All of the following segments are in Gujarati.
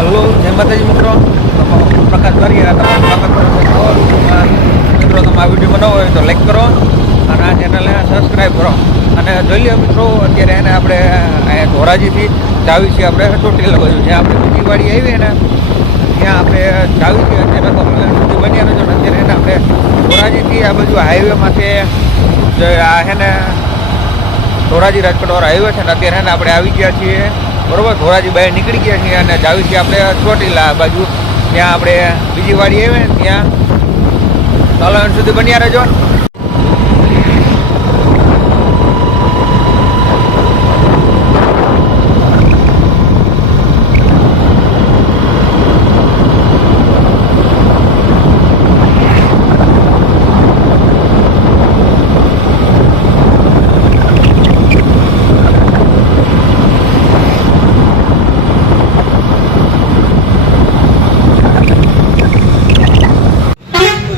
હલો, જય માતાજી મિત્રો. પ્રકાશ વારિયા તમારું સ્વાગત કરું છું. મિત્રો, તમે આ વીડિયો બનાવો હોય તો લાઈક કરો અને આ ચેનલને સબસ્ક્રાઈબ કરો. અને જોઈ મિત્રો, અત્યારે એને આપણે ધોરાજીથી જાવી છીએ આપણે ચોટીલા બાજુ, જ્યાં આપણે બીજી વાડી આવી ને ત્યાં આપણે જાવી છીએ અત્યારે તો સુધી બન્યા રહેજો ને અત્યારે એને આપણે ધોરાજીથી આ બાજુ હાઈવેમાંથી જે આ છે ને ધોરાજી રાજકોટ વાળો હાઈવે છે ને અત્યારે એને આપણે આવી ગયા છીએ. બરોબર? ધોરાજી બહાર નીકળી ગયા છીએ અને જાવી છીએ આપણે ચોટીલા બાજુ. ત્યાં આપણે બીજી વાડી આવે ત્યાં. ચાલો સુધી બન્યા રહેજો.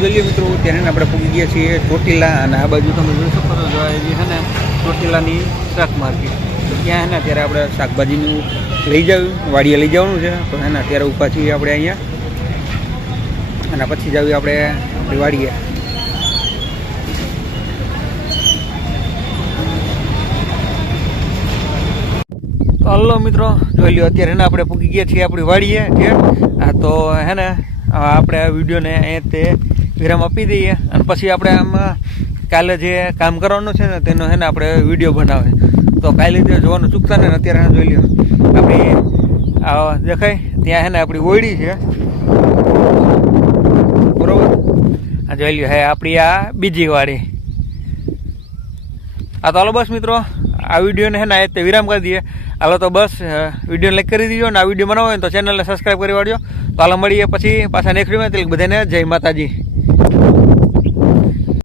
જોઈએ મિત્રો ત્યારે આપણે પૂગી ગયા છીએ ચોટીલા અને આ બાજુ તમે જોઈ શકો છો એવી છે ને, ચોટીલાની શાક માર્કેટ. તો ત્યાં છે ને આપણે શાકભાજીનું લઈ જવું, વાડીએ લઈ જવાનું છે. તો છે ને અત્યારે ઊભા આપણે અહીંયા. અને પછી જવી આપણે વાડીએ. હલો મિત્રો, જોઈ લ્યો, અત્યારે ને આપણે પૂગી ગયા છીએ આપણી વાડીએ આ હા તો હે ને આપણે આ વિડીયોને અહીંયા તે વિરામ આપી દઈએ અને પછી આપણે આમાં કાલે જે કામ કરવાનું છે ને, તેનો છે ને આપણે વીડિયો બનાવે. તો કાલે જે જોવાનું ચૂકતા ને, અત્યારે જોઈ લ્યો. આપણી આ દેખાય, ત્યાં છે ને આપણી ઓયડી છે. બરોબર? આ જોઈ લ્યો, હે, આપણી આ બીજી વાડી આ તો હાલો બસ મિત્રો, આ વિડીયોને હે ને રીતે વિરામ કરી દઈએ. હાલો તો બસ વીડિયો લાઈક કરી દીજો અને આ વીડિયો બનાવો તો ચેનલને સબસ્ક્રાઈબ કરી વાળજો. તો હાલો મળીએ પછી પાછા નેક્સ્ટ વિડીયોમાં બધાને જય માતાજી.